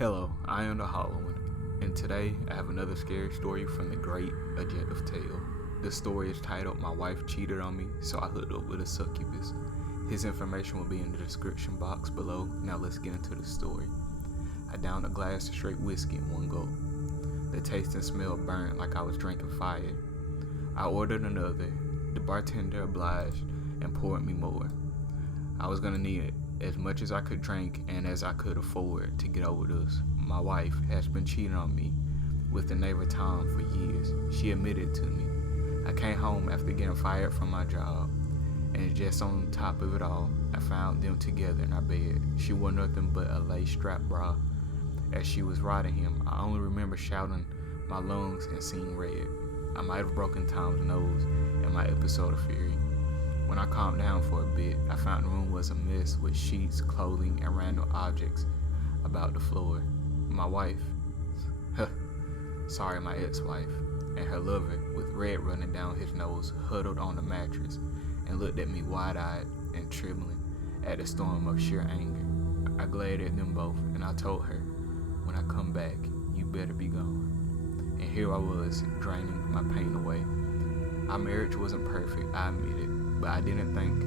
Hello, I am the Hollow One, and today I have another scary story from the great Objective Tale. The story is titled My Wife Cheated on Me, so I hooked up with a succubus. His information will be in the description box below. Now let's get into the story. I downed a glass of straight whiskey in one gulp. The taste and smell burned like I was drinking fire. I ordered another. The bartender obliged and poured me more. I was gonna need as much as I could drink and as I could afford to get over this. My wife has been cheating on me with the neighbor Tom for years. She admitted to me. I came home after getting fired from my job, and just on top of it all, I found them together in our bed. She wore nothing but a lace strap bra. As she was riding him, I only remember shouting my lungs and seeing red. I might have broken Tom's nose in my episode of fury. When I calmed down for a bit, I found the room was a mess with sheets, clothing, and random objects about the floor. My wife, my ex-wife, and her lover, with red running down his nose, huddled on the mattress and looked at me wide-eyed and trembling at the storm of sheer anger. I glared at them both, and I told her, when I come back, you better be gone. And here I was, draining my pain away. Our marriage wasn't perfect, I admit it. But I didn't think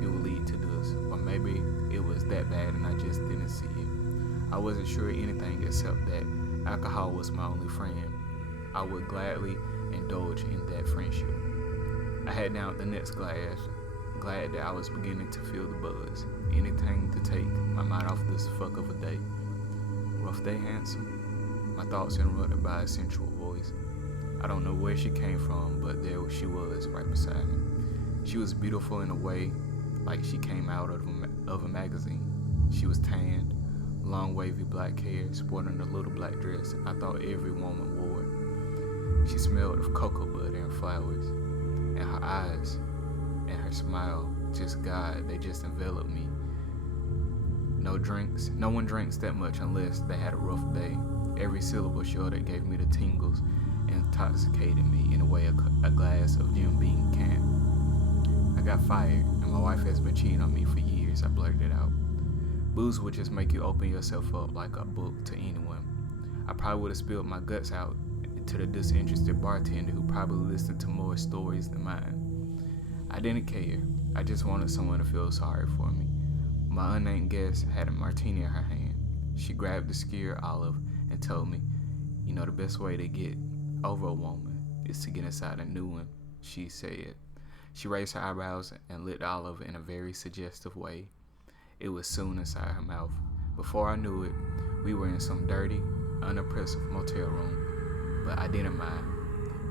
it would lead to this, or maybe it was that bad and I just didn't see it. I wasn't sure anything except that alcohol was my only friend. I would gladly indulge in that friendship. I had down the next glass, glad that I was beginning to feel the buzz. Anything to take my mind off this fuck of a day. Rough day, handsome? My thoughts interrupted by a sensual voice. I don't know where she came from, but there she was, right beside me. She was beautiful in a way like she came out of a magazine. She was tanned, long wavy black hair, sporting a little black dress I thought every woman wore. She smelled of cocoa butter and flowers, and her eyes and her smile, they just enveloped me. No one drinks that much unless they had a rough day. Every syllable showed it gave me the tingles and intoxicated me in a way a glass of Jim Beam can. I got fired, and my wife has been cheating on me for years, I blurted out. Booze would just make you open yourself up like a book to anyone. I probably would have spilled my guts out to the disinterested bartender who probably listened to more stories than mine. I didn't care. I just wanted someone to feel sorry for me. My unnamed guest had a martini in her hand. She grabbed the skewer olive and told me, you know, the best way to get over a woman is to get inside a new one, she said. She raised her eyebrows and lit the olive in a very suggestive way. It was soon inside her mouth. Before I knew it, we were in some dirty, unimpressive motel room, but I didn't mind.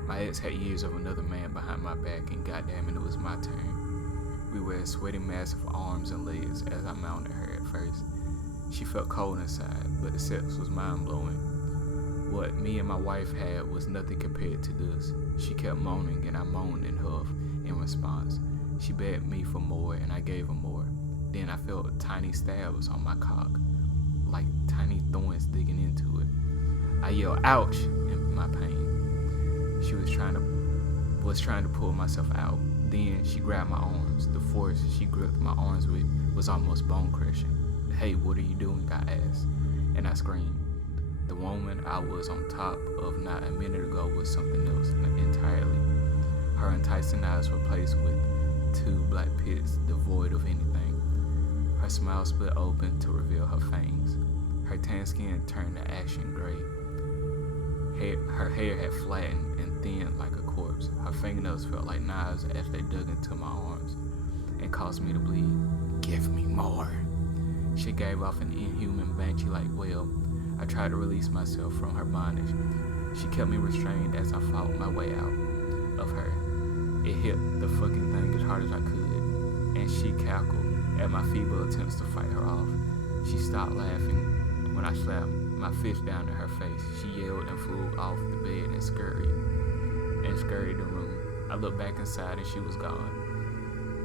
My ex had years of another man behind my back, and goddamn it was my turn. We were a sweaty mass of arms and legs as I mounted her at first. She felt cold inside, but the sex was mind-blowing. What me and my wife had was nothing compared to this. She kept moaning, and I moaned and huffed. In response, she begged me for more, and I gave her more. Then I felt tiny stabs on my cock, like tiny thorns digging into it. I yelled, "Ouch!" in my pain. She was trying to pull myself out. Then she grabbed my arms. The force she gripped my arms with was almost bone-crushing. "Hey, what are you doing?" I asked, and I screamed. The woman I was on top of not a minute ago was something else entirely. Her enticing eyes were placed with two black pits devoid of anything. Her smile split open to reveal her fangs. Her tan skin turned to ashen gray. Her hair had flattened and thinned like a corpse. Her fingernails felt like knives as they dug into my arms and caused me to bleed. "Give me more." She gave off an inhuman banshee-like wail. I tried to release myself from her bondage. She kept me restrained as I fought my way out of her. It hit the fucking thing as hard as I could, and she cackled at my feeble attempts to fight her off. She stopped laughing when I slapped my fist down in her face. She yelled and flew off the bed and scurried the room. I looked back inside and she was gone.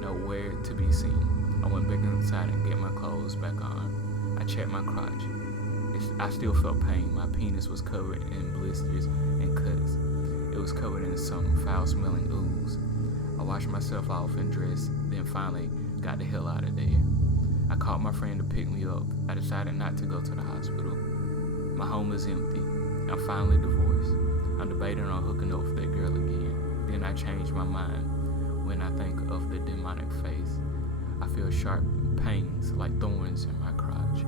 Nowhere to be seen. I went back inside and get my clothes back on. I checked my crotch. I still felt pain. My penis was covered in blisters and cuts. It was covered in some foul-smelling ooze. I washed myself off and dressed, then finally got the hell out of there. I called my friend to pick me up. I decided not to go to the hospital. My home is empty. I'm finally divorced. I'm debating on hooking up with that girl again. Then I change my mind when I think of the demonic face. I feel sharp pains like thorns in my crotch.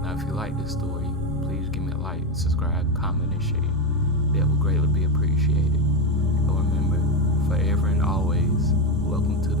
Now, if you like this story, please give me a like, subscribe, comment, and share. That would greatly be appreciated. And remember, forever and always, welcome to